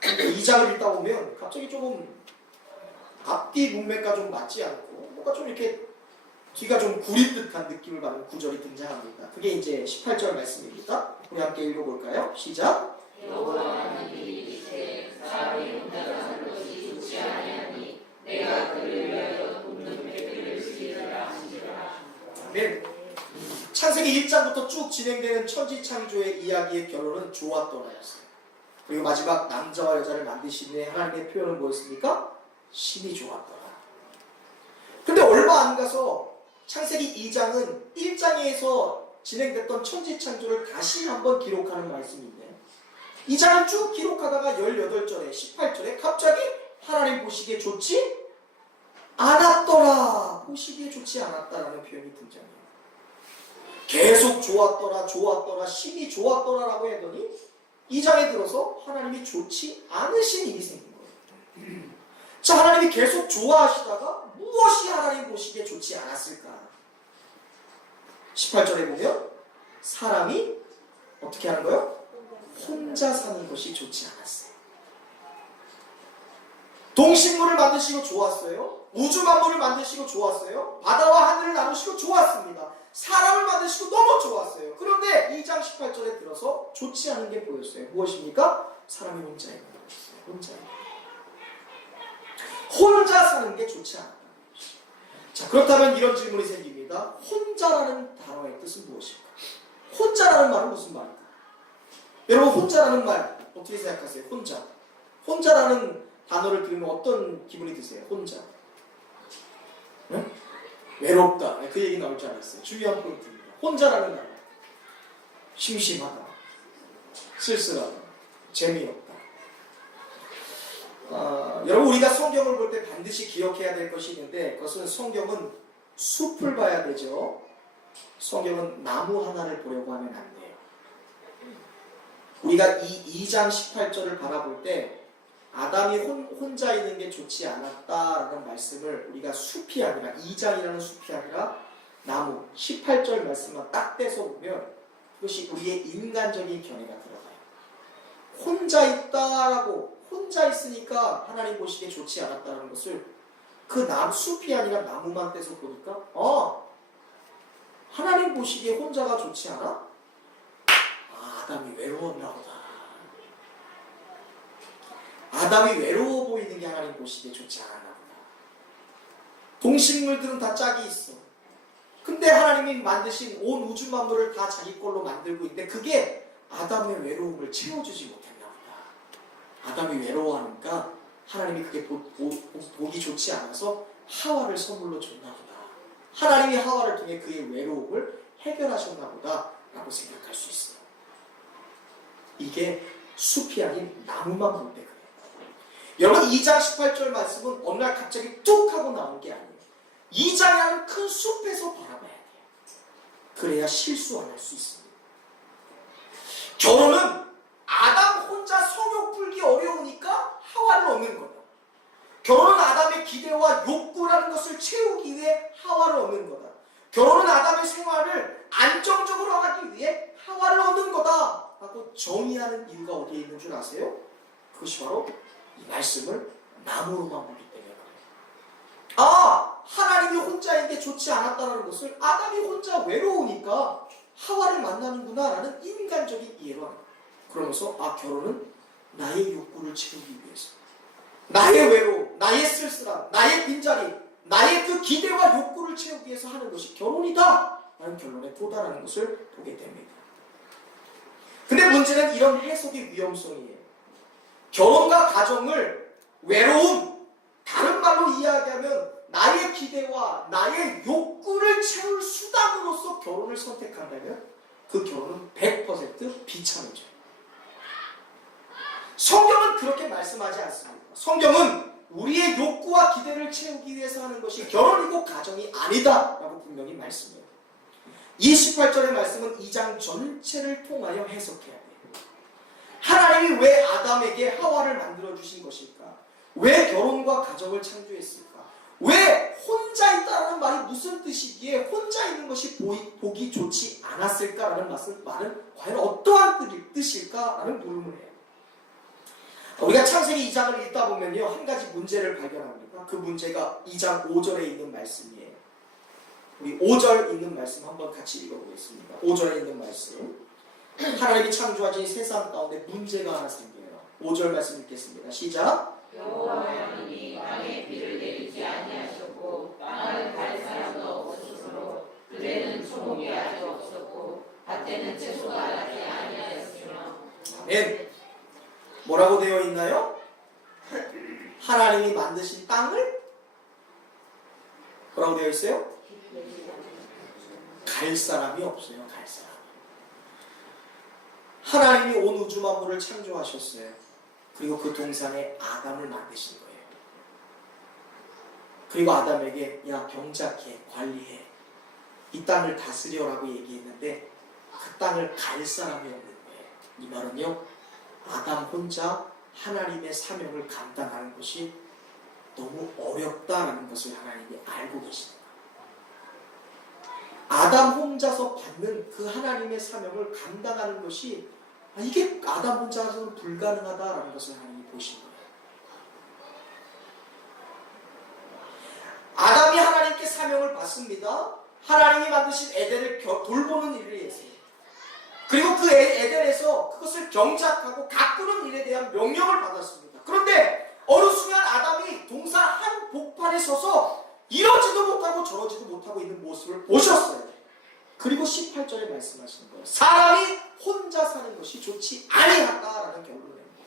2장을 읽다 보면 갑자기 조금 앞뒤 문맥과 좀 맞지 않고 뭔가 좀 이렇게 뒤가 좀 구린 듯한 느낌을 받는 구절이 등장합니다. 그게 이제 18절 말씀입니다. 우리 함께 읽어볼까요? 시작. 네. 창세기 1장부터 쭉 진행되는 천지창조의 이야기의 결론은 좋았더라였어요. 그리고 마지막 남자와 여자를 만드신 후에 하나님의 표현은 뭐였습니까? 신이 좋았더라. 근데 얼마 안 가서 창세기 2장은 1장에서 진행됐던 천지창조를 다시 한번 기록하는 말씀인데 2장을 쭉 기록하다가 18절에 18절에 갑자기 하나님 보시기에 좋지 않았더라. 보시기에 좋지 않았다라는 표현이 등장해요. 계속 좋았더라, 좋았더라, 신이 좋았더라라고 했더니 2장에 들어서 하나님이 좋지 않으신 일이 생긴 거예요. 자, 하나님이 계속 좋아하시다가 무엇이 하나님 보시기에 좋지 않았을까? 18절에 보면 사람이 어떻게 하는 거예요? 혼자 사는 것이 좋지 않았어요. 동식물을 만드시고 좋았어요. 우주 만물을 만드시고 좋았어요. 바다와 하늘을 나누시고 좋았습니다. 사람을 만드시고 너무 좋았어요. 그런데 2장 18절에 들어서 좋지 않은 게 보였어요. 무엇입니까? 사람이 혼자 있는 거였어요. 혼자 있는 거. 혼자 사는 게 좋지 않았다. 자, 그렇다면 이런 질문이 생깁니다. 혼자라는 단어의 뜻은 무엇일까? 혼자라는 말은 무슨 말일까? 여러분, 혼자라는 말 어떻게 생각하세요? 혼자. 혼자라는 단어를 들으면 어떤 기분이 드세요? 혼자. 응? 외롭다. 그 얘기 나올 줄 알았어요. 중요한 포인트입니다. 혼자라는 단어. 심심하다. 쓸쓸하다. 재미없다. 여러분, 우리가 성경을 볼 때 반드시 기억해야 될 것이 있는데 그것은 성경은 숲을 봐야 되죠. 성경은 나무 하나를 보려고 하면 안 돼요. 우리가 이 2장 18절을 바라볼 때 아담이 혼자 있는 게 좋지 않았다라는 말씀을 우리가 숲이 아니라 2장이라는 숲이 아니라 나무 18절 말씀만 딱 떼서 보면 그것이 우리의 인간적인 견해가 들어가요. 혼자 있다라고 혼자 있으니까 하나님 보시기에 좋지 않았다는 것을 그 숲이 아니라 나무만 떼서 보니까 하나님 보시기에 혼자가 좋지 않아? 아담이 외로웠나 보다. 아담이 외로워 보이는 게 하나님 보시기에 좋지 않았나 보다. 동식물들은 다 짝이 있어. 근데 하나님이 만드신 온 우주 만물을 다 자기 걸로 만들고 있는데 그게 아담의 외로움을 채워주지 못했나 보다. 아담이 외로워하니까 하나님이 그게 보기 좋지 않아서 하와를 선물로 줬나 보다. 하나님이 하와를 통해 그의 외로움을 해결하셨나 보다 라고 생각할 수 있어요. 이게 숲이 아닌 나무만 볼 때 그래요. 여러분, 2장 18절 말씀은 어느 날 갑자기 뚝 하고 나온 게 아니에요. 2장이라는 큰 숲에서 바라봐야 돼요. 그래야 실수 안 할 수 있습니다. 결혼은 아담 혼자 성욕 풀기 어려우니까 하와를 얻는 거다. 결혼은 아담의 기대와 욕구라는 것을 채우기 위해 하와를 얻는 거다. 결혼은 아담의 생활을 안정적으로 하기 위해 하와를 얻는 거다 라고 정의하는 이유가 어디에 있는 줄 아세요? 그것이 바로 이 말씀을 나무로만 보기 때문에 그래요. 하나님이 혼자인 게 좋지 않았다는 것을 아담이 혼자 외로우니까 하와를 만나는구나 라는 인간적인 이해로 합니다. 그러면서 결혼은 나의 욕구를 채우기 위해서, 나의 외로움, 나의 쓸쓸함, 나의 빈자리, 나의 그 기대와 욕구를 채우기 위해서 하는 것이 결혼이다 라는 결론에 도달하는 것을 보게 됩니다. 근데 문제는 이런 해석의 위험성이에요. 결혼과 가정을 외로움, 다른 말로 이야기하면 나의 기대와 나의 욕구를 채울 수단으로서 결혼을 선택한다면 그 결혼은 100% 비참이죠. 성경은 그렇게 말씀하지 않습니다. 성경은 우리의 욕구와 기대를 채우기 위해서 하는 것이 결혼이고 가정이 아니다 라고 분명히 말씀해요. 28절의 말씀은 2장 전체를 통하여 해석해야 돼요. 하나님이 왜 아담에게 하와를 만들어주신 것일까? 왜 결혼과 가정을 창조했을까? 왜 혼자 있다는 말이 무슨 뜻이기에 혼자 있는 것이 보기 좋지 않았을까라는 말은 과연 어떠한 뜻일까라는 물음을 해요. 우리가 창세기 2장을 읽다 보면요, 한 가지 문제를 발견합니다. 그 문제가 2장 5절에 있는 말씀이에요. 우리 5절 있는 말씀 한번 같이 읽어보겠습니다. 5절에 있는 말씀. 하나님이 창조하신 세상 가운데 문제가 하나 생겨요. 5절 말씀 읽겠습니다. 시작. 여호와 하나님이 땅에 비를 내리지 아니하셨고 땅을 갈 사람도 없으므로 그대는 초목이 아직 없었고 밭에는 채소가 나지 아니하였으며. 아멘. 뭐라고 되어 있나요? 하나님이 만드신 땅을 뭐라고 되어 있어요? 갈 사람이 없어요. 갈 사람. 하나님이 온 우주 만물을 창조하셨어요. 그리고 그 동산에 아담을 만드신 거예요. 그리고 아담에게 야 경작해, 관리해, 이 땅을 다스려라고 얘기했는데 그 땅을 갈 사람이 없는 거예요. 이 말은요, 아담 혼자 하나님의 사명을 감당하는 것이 너무 어렵다라는 것을 하나님이 알고 계십니다. 아담 혼자서 받는 그 하나님의 사명을 감당하는 것이 이게 아담 혼자서는 불가능하다라는 것을 하나님이 보신 거예요. 아담이 하나님께 사명을 받습니다. 하나님이 만드신 에덴을 돌보는 일을 했어요. 그리고 그 에덴에서 그것을 경작하고 가꾸는 일에 대한 명령을 받았습니다. 그런데 어느 순간 아담이 동산 한 복판에 서서 이러지도 못하고 저러지도 못하고 있는 모습을 보셨어요. 그리고 18절에 말씀하시는 거예요. 사람이 혼자 사는 것이 좋지 아니하다라는 결론을 냅니다.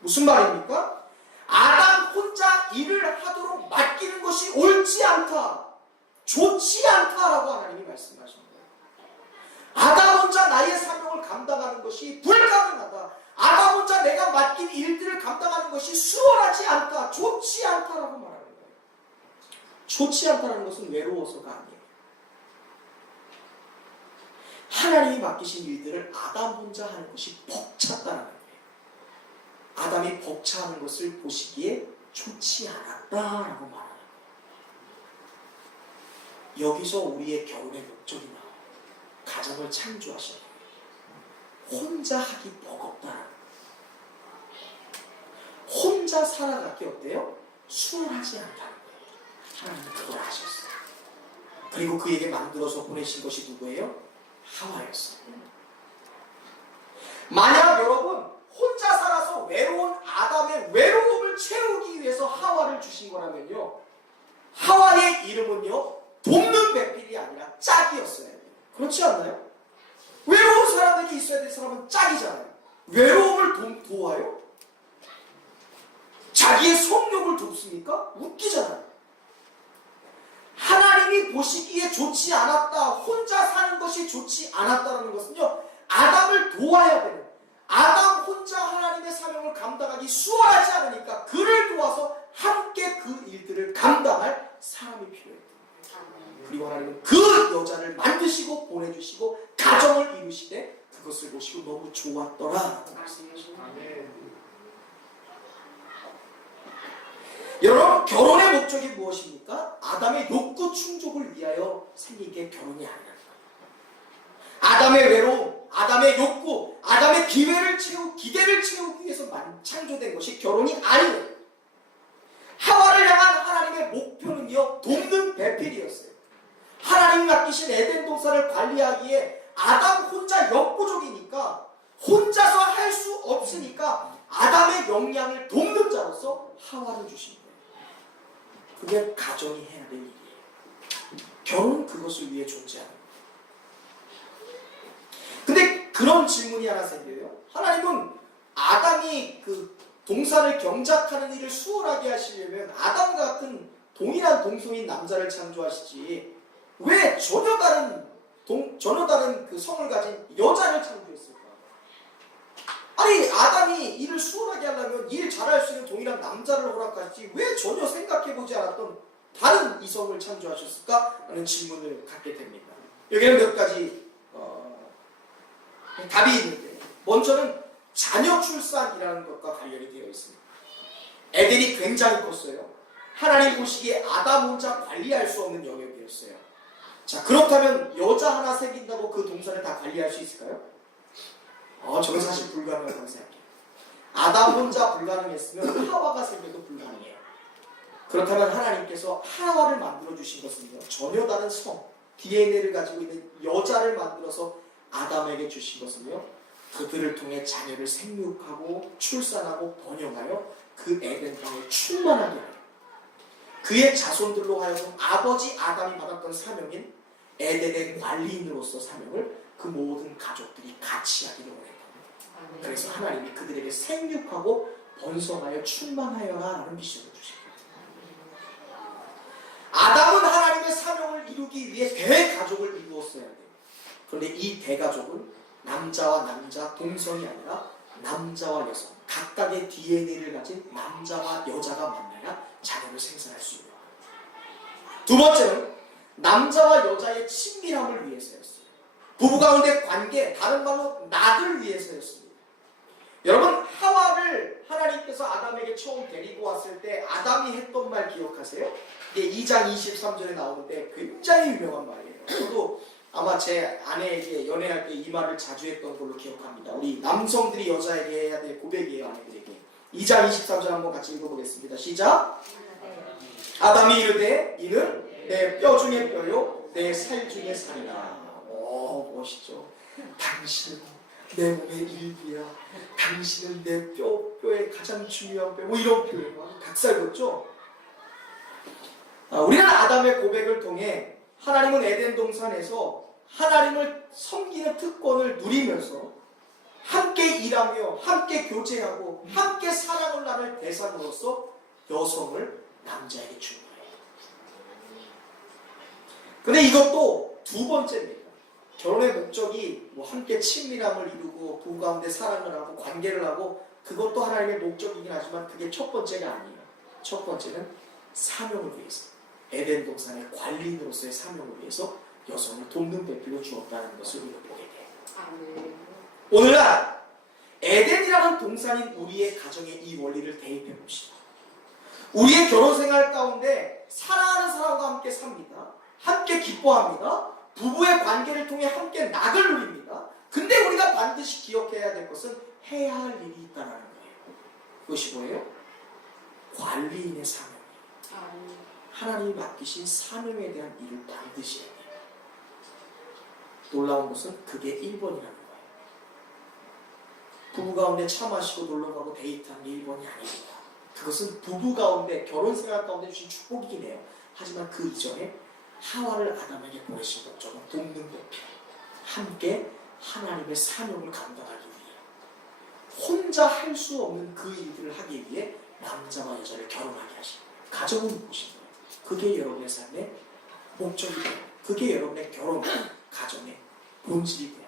무슨 말입니까? 아담 혼자 일을 하도록 맡기는 것이 옳지 않다, 좋지 않다라고 하나님이 말씀하신 거예요. 아담 혼자 나의 사명을 감당하는 것이 불가능하다. 아담 혼자 내가 맡긴 일들을 감당하는 것이 수월하지 않다, 좋지 않다라고 말하는 거예요. 좋지 않다는 것은 외로워서가 아니에요. 하나님이 맡기신 일들을 아담 혼자 하는 것이 벅찼다는 거예요. 아담이 벅차하는 것을 보시기에 좋지 않았다라고 말하는 거예요. 여기서 우리의 결혼의 목적이 나와요. 가정을 창조하셔요. 혼자 하기 버겁다라는 거예요. 혼자 살아가기 어때요? 수월하지 않다는 거예요. 하나님은 그걸 아셨어요. 그리고 그에게 만들어서 보내신 것이 누구예요? 하와였어요. 만약 여러분 혼자 살아서 외로운 아담의 외로움을 채우기 위해서 하와를 주신 거라면요, 하와의 이름은요 돕는 배필이 아니라 짝이었어야 돼요. 그렇지 않나요? 외로운 사람에게 있어야 될 사람은 짝이잖아요. 외로움을 도와요? 자기의 성욕을 돕습니까? 웃기잖아요. 하나님이 보시기에 좋지 않았다, 혼자 사는 것이 좋지 않았다는 것은요, 아담을 도와야 되는, 아담 혼자 하나님의 사명을 감당하기 수월하지 않으니까 그를 도와서 함께 그 일들을 감당할 사람이 필요했다. 그리고 하나님은 그 여자를 만드시고 보내주시고 가정을 이루시되 그것을 보시고 너무 좋았더라 말씀하십니다. 여러분, 결혼의 목적이 무엇입니까? 아담의 욕구 충족을 위하여 생긴 게 결혼이 아니라는 거예요. 아담의 외로움, 아담의 욕구, 아담의 기대를 채우기 위해서 창조된 것이 결혼이 아니에요. 하와를 향한 하나님의 목표는요, 돕는 배필이었어요. 하나님이 맡기신 에덴 동산을 관리하기에 아담 혼자 역부족이니까 혼자서 할 수 없으니까 아담의 역량을 돕는 자로서 하와를 주신 거예요. 그게 가정이 해야 될 일이에요. 결혼은 그것을 위해 존재하는 거예요. 근데 그런 질문이 하나 생겨요. 하나님은 아담이 그 동산을 경작하는 일을 수월하게 하시려면 아담과 같은 동일한 동성인 남자를 창조하시지 왜 전혀 다른 그 성을 가진 여자를 창조했을까? 아니 아담이 일을 수월하게 하려면 일 잘할 수 있는 동일한 남자를 허락하시지 왜 전혀 생각해보지 않았던 다른 이성을 창조하셨을까? 라는 질문을 갖게 됩니다. 여기는 몇 가지 답이 있는데 먼저는 자녀 출산이라는 것과 관련이 되어 있습니다. 애들이 굉장히 컸어요. 하나님 보시기에 아담 혼자 관리할 수 없는 영역이었어요. 자, 그렇다면 여자 하나 생긴다고 그 동산을 다 관리할 수 있을까요? 저는 사실 불가능하다고 생각해요. 아담 혼자 불가능했으면 하와가 생겨도 불가능해요. 그렇다면 하나님께서 하와를 만들어주신 것은요, 전혀 다른 성, DNA를 가지고 있는 여자를 만들어서 아담에게 주신 것은요, 그들을 통해 자녀를 생육하고 출산하고 번영하여 그 에덴 땅을 충만하게 하여 그의 자손들로 하여금 아버지 아담이 받았던 사명인 에덴의 관리인으로서 사명을 그 모든 가족들이 같이 하기를 원했다. 그래서 하나님이 그들에게 생육하고 번성하여 충만하여라 라는 미션을 주십니다. 아담은 하나님의 사명을 이루기 위해 대가족을 이루었어야 돼요. 그런데 이 대가족은 남자와 남자 동성이 아니라 남자와 여성 각각의 DNA를 가진 남자와 여자가 만나야 자녀를 생산할 수 있는 거예요. 두 번째는 남자와 여자의 친밀함을 위해서였어요. 부부 가운데 관계, 다른 말로 낙을 위해서였습니다. 여러분 하와를 하나님께서 아담에게 처음 데리고 왔을 때 아담이 했던 말 기억하세요? 이게 2장 23절에 나오는데 굉장히 유명한 말이에요. 저도 아마 제 아내에게 연애할 때 이 말을 자주 했던 걸로 기억합니다. 우리 남성들이 여자에게 해야 될 고백이에요. 아내들에게. 2장 23절 한번 같이 읽어보겠습니다. 시작! 아담이 이르되 이는 내 뼈 중에 뼈요 내 살 중에 살이라. 멋있죠. 당신은 내 몸의 일부야. 당신은 내 뼈의 가장 중요한 뼈. 뭐 이런 표현 각살졌죠. 우리는 아담의 고백을 통해 하나님은 에덴 동산에서 하나님을 섬기는 특권을 누리면서 함께 일하며 함께 교제하고 함께 사랑을 나눌 대상으로서 여성을 남자에게 준 거예요. 근데 이것도 두 번째입니다. 결혼의 목적이 뭐 함께 친밀함을 이루고 부부 가운데 사랑을 하고 관계를 하고 그것도 하나님의 목적이긴 하지만 그게 첫 번째가 아니에요. 첫 번째는 사명을 위해서 에덴 동산의 관리인으로서의 사명을 위해서 여성을 돕는 배필로 주었다는 것을 우리가 보게 돼요. 오늘날 에덴이라는 동산인 우리의 가정에 이 원리를 대입해 봅시다. 우리의 결혼생활 가운데 사랑하는 사람과 함께 삽니다. 함께 기뻐합니다. 부부의 관계를 통해 함께 낙을 누립니다. 근데 우리가 반드시 기억해야 될 것은 해야 할 일이 있다는 거예요. 그것이 뭐예요? 관리인의 사명이에요. 하나님이 맡기신 사명에 대한 일을 반드시 해야 돼요. 놀라운 것은 그게 1번이라는 거예요. 부부 가운데 차 마시고 놀러가고 데이트하는 게 1번이 아닙니다. 그것은 부부 가운데 결혼생활 가운데 주신 축복이긴 해요. 하지만 그 이전에 하와를 아담에게 보내신 목적은 돕는 배필, 함께 하나님의 사명을 감당하기 위해 혼자 할 수 없는 그 일들을 하기 위해 남자와 여자를 결혼하게 하신 거예요. 가정을 보신 거예요. 그게 여러분의 삶의 목적이 돼요. 그게 여러분의 결혼, 가정의 본질이 돼요.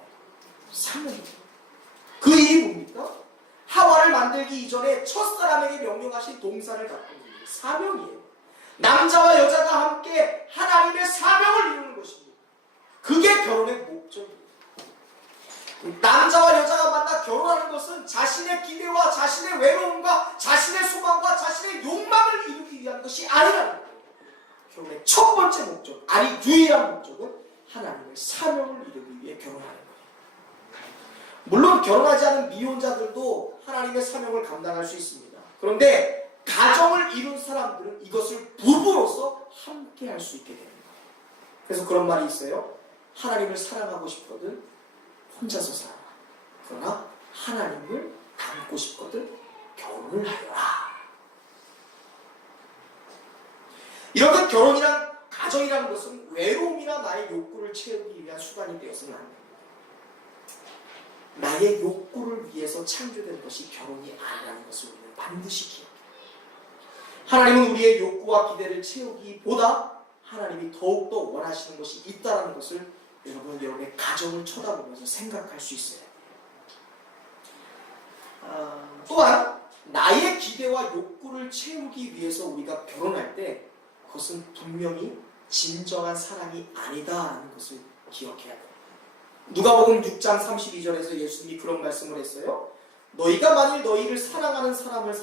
사명이에요. 그 일이 뭡니까? 하와를 만들기 이전에 첫사람에게 명령하신 동산을 갖고 있는 사명이에요. 남자와 여자가 함께 하나님의 사명을 이루는 것입니다. 그게 결혼의 목적이에요. 남자와 여자가 만나 결혼하는 것은 자신의 기대와 자신의 외로움과 자신의 소망과 자신의 욕망을 이루기 위한 것이 아니라는 거예요. 결혼의 첫 번째 목적, 아니 유일한 목적은 하나님의 사명을 이루기 위해 결혼하는 거예요. 물론 결혼하지 않은 미혼자들도 하나님의 사명을 감당할 수 있습니다. 그런데 가정을 이룬 사람들은 이것을 부부로서 함께 할 수 있게 됩니다. 그래서 그런 말이 있어요. 하나님을 사랑하고 싶거든 혼자서 살아. 그러나 하나님을 닮고 싶거든 결혼을 하여라. 이렇게 결혼이란 가정이라는 것은 외로움이나 나의 욕구를 채우기 위한 수단이 되어서는 안 됩니다. 나의 욕구를 위해서 창조된 것이 결혼이 아니라는 것을 우리는 반드시 기억해야 합니다. 하나님은 우리의 욕구와 기대를 채우기보다 하나님이 더욱더 원하시는 것이 있다는 것을 여러분의 가정을 쳐다보면서 생각할 수 있어요. 또한 나의 기대와 욕구를 채우기 위해서 우리가 결혼할 때 그것은 분명히 진정한 사랑이 아니다라는 것을 기억해야 돼요. 누가복음 6장 32절에서 예수님이 그런 말씀을 했어요. 너희가 만일 너희를 사랑하는 사람만을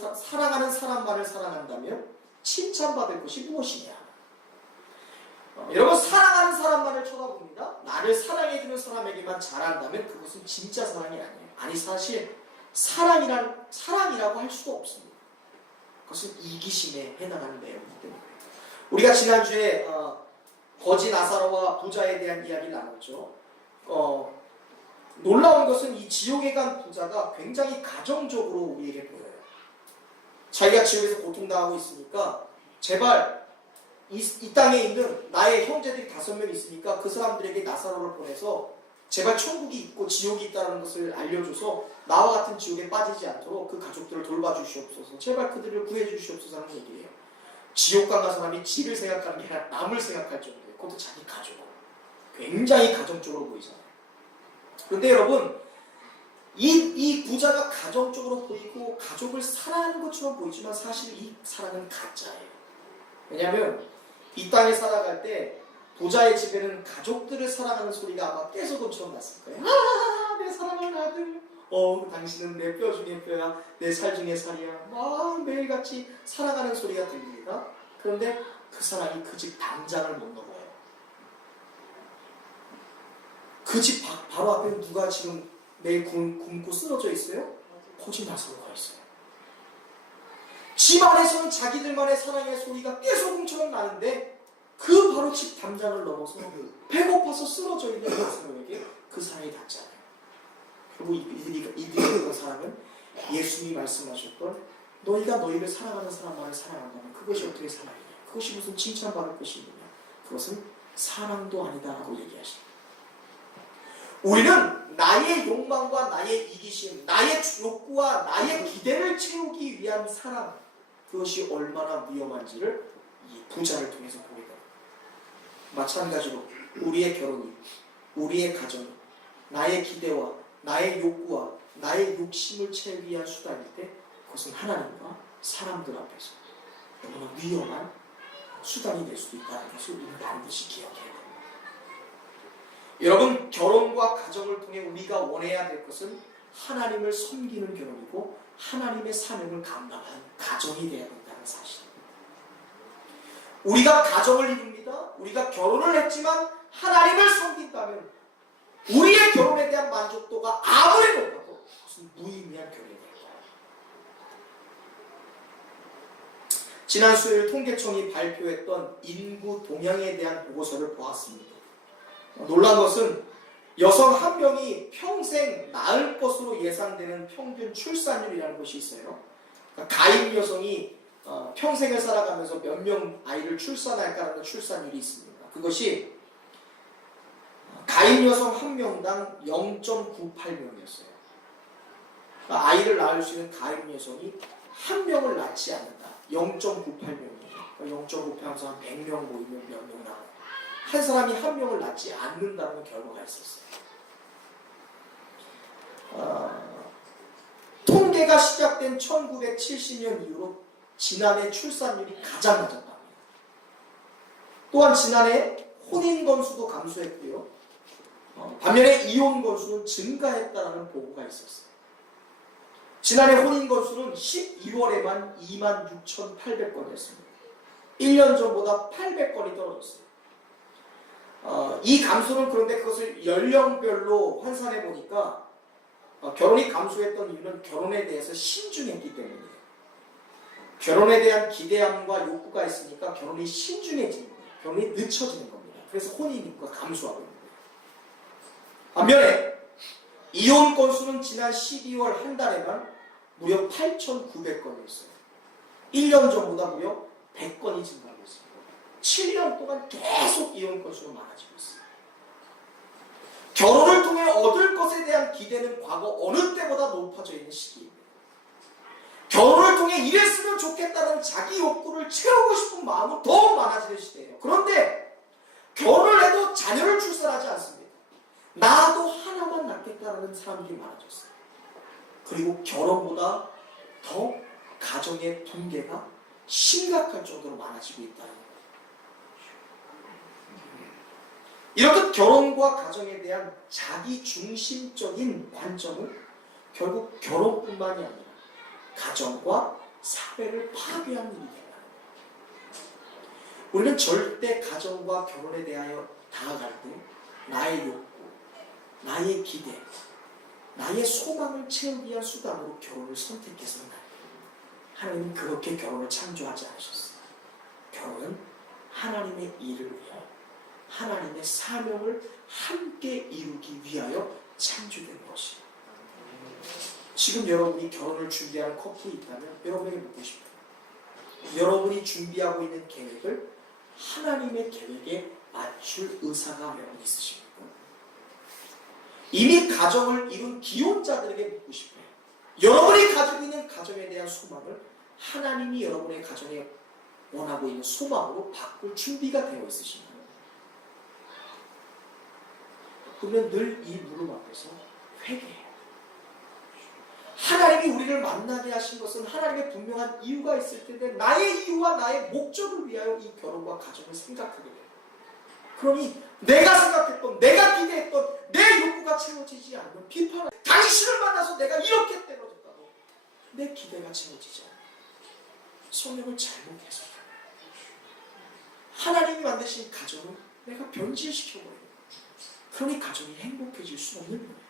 사랑한다면 칭찬받을 것이 무엇이냐. 여러분 사랑하는 사람만을 쳐다봅니다. 나를 사랑해주는 사람에게만 잘한다면 그것은 진짜 사랑이 아니에요. 아니 사실 사랑이라고 할 수가 없습니다. 그것은 이기심에 해당하는 내용이기 때문에 우리가 지난주에 거지 나사로와 부자에 대한 이야기를 나눴죠. 놀라운 것은 이 지옥에 간 부자가 굉장히 가정적으로 우리에게 보여요. 자기가 지옥에서 고통당하고 있으니까 제발 이 땅에 있는 나의 형제들이 5명 있으니까 그 사람들에게 나사로를 보내서 제발 천국이 있고 지옥이 있다는 것을 알려줘서 나와 같은 지옥에 빠지지 않도록 그 가족들을 돌봐주시옵소서, 제발 그들을 구해주시옵소서 하는 얘기예요. 지옥 간 사람이 지를 생각하는 게 아니라 남을 생각할 정도예요. 그것도 자기 가족. 굉장히 가정적으로 보이잖아요. 그런데 여러분 이 부자가 가정적으로 보이고 가족을 사랑하는 것처럼 보이지만 사실 이 사랑은 가짜예요. 왜냐하면 이 땅에 살아갈 때 부자의 집에는 가족들을 사랑하는 소리가 아마 떼소금처럼 났을 거예요. 아, 내 사랑하는 아들. 당신은 내 뼈 중에 뼈야. 내 살 중에 살이야. 막 매일같이 사랑하는 소리가 들립니다. 그런데 그 사람이 그 집 담장을 못 넘어요. 그 집 바로 앞에 누가 지금 매일 굶고 쓰러져 있어요? 거지 나사로가 있어요. 집 안에서는 자기들만의 사랑의 소리가 떼소금처럼 나는데 그 바로 집 담장을 넘어서 배고파서 쓰러져 있는 나사로에게 그 사랑이 닿잖아요. 그리고 이들이 그 사랑은 예수님이 말씀하셨던 너희가 너희를 사랑하는 사람만을 사랑한다면 그것이 어떻게 사랑이냐, 그것이 무슨 칭찬받을 것이냐, 그것은 사랑도 아니다라고 얘기하십니다. 우리는 나의 욕망과 나의 이기심, 나의 욕구와 나의 기대를 채우기 위한 사랑, 그것이 얼마나 위험한지를 이 부자를 통해서 보게 됩니다. 마찬가지로 우리의 결혼이, 우리의 가정이 나의 기대와 나의 욕구와 나의 욕심을 채우기 위한 수단일 때 그것은 하나님과 사람들 앞에서 너무나 위험한 수단이 될 수도 있다는 것을 우리는 반드시 기억해야 됩니다. 여러분, 결혼과 가정을 통해 우리가 원해야 될 것은 하나님을 섬기는 결혼이고 하나님의 사명을 감당하는 가정이 되어야 된다는 사실입니다. 우리가 가정을 이룹니다. 우리가 결혼을 했지만 하나님을 섬긴다면 우리의 결혼에 대한 만족도가 아무리 높아도 그것은 무의미한 결혼이 될 거예요. 지난 수요일 통계청이 발표했던 인구 동향에 대한 보고서를 보았습니다. 놀란 것은 여성 한 명이 평생 낳을 것으로 예상되는 평균 출산율이라는 것이 있어요. 그러니까 가임 여성이 평생을 살아가면서 몇 명 아이를 출산할까라는 출산율이 있습니다. 그것이 가임 여성 한 명당 0.98명이었어요. 그러니까 아이를 낳을 수 있는 가임 여성이 한 명을 낳지 않는다. 0.98명이에요. 그러니까 0.98하면서 한 100명 모이면 몇 명 나와요. 한 사람이 한 명을 낳지 않는다는 결과가 있었어요. 통계가 시작된 1970년 이후로 지난해 출산율이 가장 낮았답니다. 또한 지난해 혼인 건수도 감소했고요. 반면에 이혼 건수는 증가했다는 보고가 있었어요. 지난해 혼인 건수는 12월에만 26,800건이었습니다. 1년 전보다 800건이 떨어졌어요. 이 감소는 그런데 그것을 연령별로 환산해 보니까 결혼이 감소했던 이유는 결혼에 대해서 신중했기 때문이에요. 결혼에 대한 기대함과 욕구가 있으니까 결혼이 신중해지는 거예요. 결혼이 늦춰지는 겁니다. 그래서 혼인이 감소하고 있는 거예요. 반면에 이혼 건수는 지난 12월 한 달에만 무려 8,900건이었어요. 1년 전보다 무려 100건이 증가하고 있습니다. 7년 동안 계속 이혼 건수가 많아지고 있어요. 결혼을 통해 얻을 것에 대한 기대는 과거 어느 때보다 높아져 있는 시기입니다. 결혼을 통해 이랬으면 좋겠다는 자기 욕구를 채우고 싶은 마음은 더욱 많아지는 시대예요. 그런데 결혼을 해도 자녀를 출산하지 않습니다. 나도 하나만 낳겠다는 사람들이 많아졌어요. 그리고 결혼보다 더 가정의 붕괴가 심각할 정도로 많아지고 있다는 거예요. 이렇듯 결혼과 가정에 대한 자기 중심적인 관점은 결국 결혼뿐만이 아니라 가정과 사회를 파괴하는 일이 된다는 거예요. 우리는 절대 가정과 결혼에 대하여 다가갈 때 나의 욕구, 나의 기대, 나의 소망을 채우기 위한 수단으로 결혼을 선택해서는 안 돼요. 하나님은 그렇게 결혼을 창조하지 않으셨어요. 결혼은 하나님의 일을 위하여, 하나님의 사명을 함께 이루기 위하여 창조된 것이에요. 지금 여러분이 결혼을 준비하는 커플이 있다면 여러분에게 묻고 싶어요. 여러분이 준비하고 있는 계획을 하나님의 계획에 맞출 의사가 여러분 있으십니까? 이미 가정을 이룬 기혼자들에게 묻고 싶어요. 여러분이 가지고 있는 가정에 대한 소망을 하나님이 여러분의 가정에 원하고 있는 소망으로 바꿀 준비가 되어 있으신가요? 그러면 늘 이 무릎 앞에서 회개해요. 하나님이 우리를 만나게 하신 것은 하나님의 분명한 이유가 있을 텐데 나의 이유와 나의 목적을 위하여 이 결혼과 가정을 생각하게 돼요. 그러니 내가 생각했던, 내가 기대했던 내 욕구가 채워지지 않으면 비판을, 당신을 만나서 내가 이렇게 때려졌다고 내 기대가 채워지지 않아요. 성령을 잘못해서 하나님이 만드신 가정을 내가 변질시켜버려요. 그러니 가정이 행복해질 수 없는 거예요.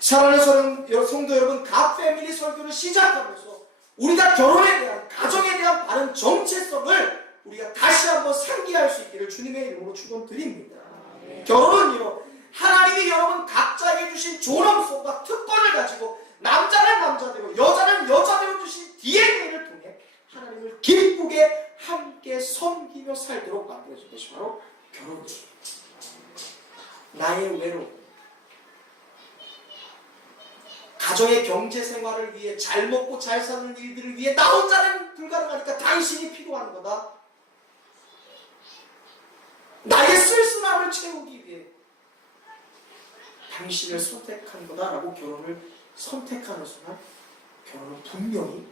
사랑하는 성도 여러분, 갓패밀리 설교를 시작하면서 우리가 결혼에 대한, 가정에 대한 바른 정체성을 우리가 다시 한번 상기할 수 있기를 주님의 이름으로 축원드립니다. 결혼은요, 하나님이 여러분 각자에게 주신 존엄성과 특권을 가지고 남자는 남자대로, 여자는 여자대로 주신 DNA를 통해 하나님을 기쁘게 함께 섬기며 살도록 만들어진 것이 바로 결혼이에요. 나의 외로움, 가정의 경제 생활을 위해, 잘 먹고 잘 사는 일들을 위해 나 혼자는 불가능하니까 당신이 필요한 거다. 나의 쓸쓸함을 채우기 위해 당신을 선택한 거다라고 결혼을 선택하는 순간 결혼은 분명히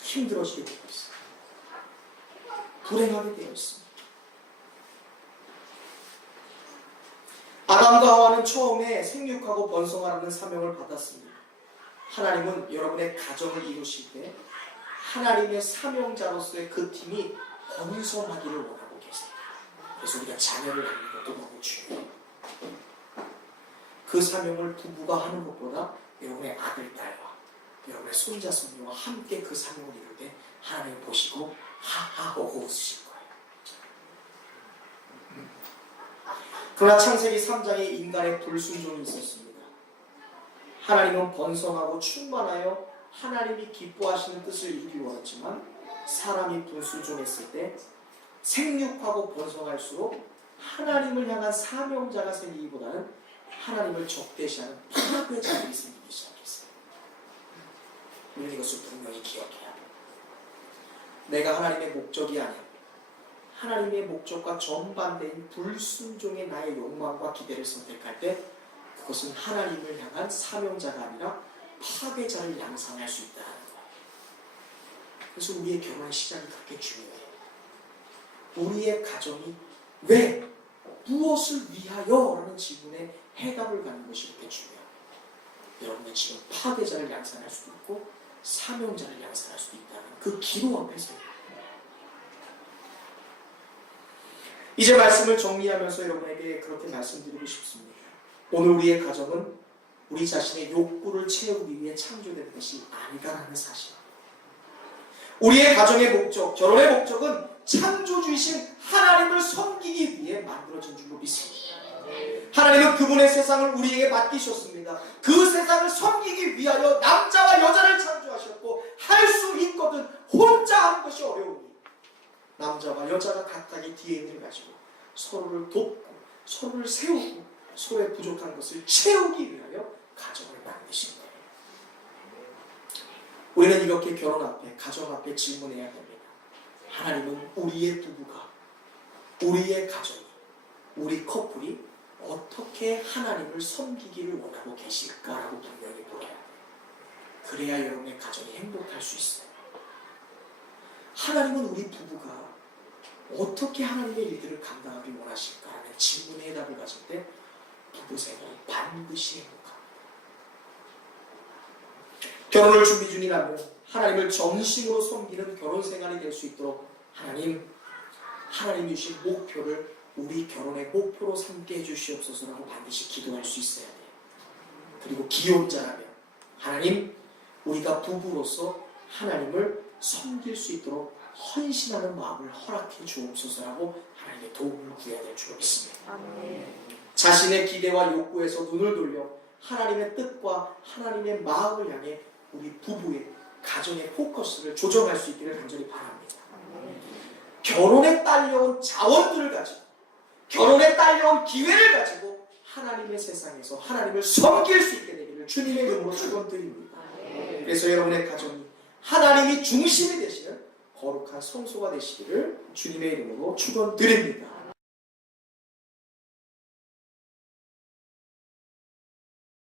힘들어지게 되어 있어요. 불행하게 되어 있습니다. 아담과 하와는 처음에 생육하고 번성하라는 사명을 받았습니다. 하나님은 여러분의 가정을 이루실 때 하나님의 사명자로서의 그 팀이 번성하기를 원하고 계세요. 그래서 우리가 자녀를 낳는 것도 너무 중요해요. 그 사명을 부부가 하는 것보다 여러분의 아들, 딸과 여러분의 손자, 손녀와 함께 그 사명을 이룰 때 하나님 보시고 하하호호 웃으실 거예요. 그러나 창세기 3장에 인간의 불순종이 있었습니다. 하나님은 번성하고 충만하여 하나님이 기뻐하시는 뜻을 이루기 원했지만 사람이 불순종했을 때 생육하고 번성할수록 하나님을 향한 사명자가 생기기보다는 하나님을 적대시하는 파괴자들이 생기기 시작했어요. 우리는 이것을 분명히 기억해야 합니다. 내가 하나님의 목적이 아니야. 하나님의 목적과 정반대인 불순종의 나의 욕망과 기대를 선택할 때 그것은 하나님을 향한 사명자가 아니라 파괴자를 양산할 수 있다는 거예요. 그래서 우리의 결혼의 시작이 그렇게 중요해요. 우리의 가정이 왜, 무엇을 위하여? 라는 질문에 해답을 갖는 것이 그렇게 중요해요. 여러분은 지금 파괴자를 양산할 수도 있고 사명자를 양산할 수도 있다는 그 기로 앞에서 이제 말씀을 정리하면서 여러분에게 그렇게 말씀드리고 싶습니다. 오늘 우리의 가정은 우리 자신의 욕구를 채우기 위해 창조된 것이 아니다라는 사실. 우리의 가정의 목적, 결혼의 목적은 창조주이신 하나님을 섬기기 위해 만들어진 줄로 믿습니다. 하나님은 그분의 세상을 우리에게 맡기셨습니다. 그 세상을 섬기기 위하여 남자와 여자를 창조하셨고 할 수 있거든 혼자 하는 것이 어려우니 남자와 여자가 각각의 DNA를 가지고 서로를 돕고 서로를 세우고 서로의 부족한 것을 채우기 위하여 가정을 만드신 거예요. 우리는 이렇게 결혼 앞에 가정 앞에 질문해야 됩니다. 하나님은 우리의 부부가 우리의 가정이 우리 커플이 어떻게 하나님을 섬기기를 원하고 계실까라고 분명히 물어야 돼요. 그래야 여러분의 가정이 행복할 수 있어요. 하나님은 우리 부부가 어떻게 하나님의 일들을 감당하길 원하실까라는 질문의 해답을 가질 때 부부 생활이 반드시 행복합니다. 결혼을 준비 중이라면 하나님을 전심으로 섬기는 결혼 생활이 될 수 있도록 하나님이 주신 목표를 우리 결혼의 목표로 삼게 해주시옵소서라고 반드시 기도할 수 있어야 돼요. 그리고 기혼자라면 하나님, 우리가 부부로서 하나님을 섬길 수 있도록 헌신하는 마음을 허락해 주옵소서라고 하나님의 도움을 구해야 될 줄 믿습니다. 자신의 기대와 욕구에서 눈을 돌려 하나님의 뜻과 하나님의 마음을 향해 우리 부부의 가정의 포커스를 조정할 수 있기를 간절히 바랍니다. 결혼에 딸려온 자원들을 가지고 결혼에 딸려온 기회를 가지고 하나님의 세상에서 하나님을 섬길 수 있게 되기를 주님의 이름으로 축원드립니다. 그래서 여러분의 가정이 하나님이 중심이 되시는 거룩한 성소가 되시기를 주님의 이름으로 축원드립니다.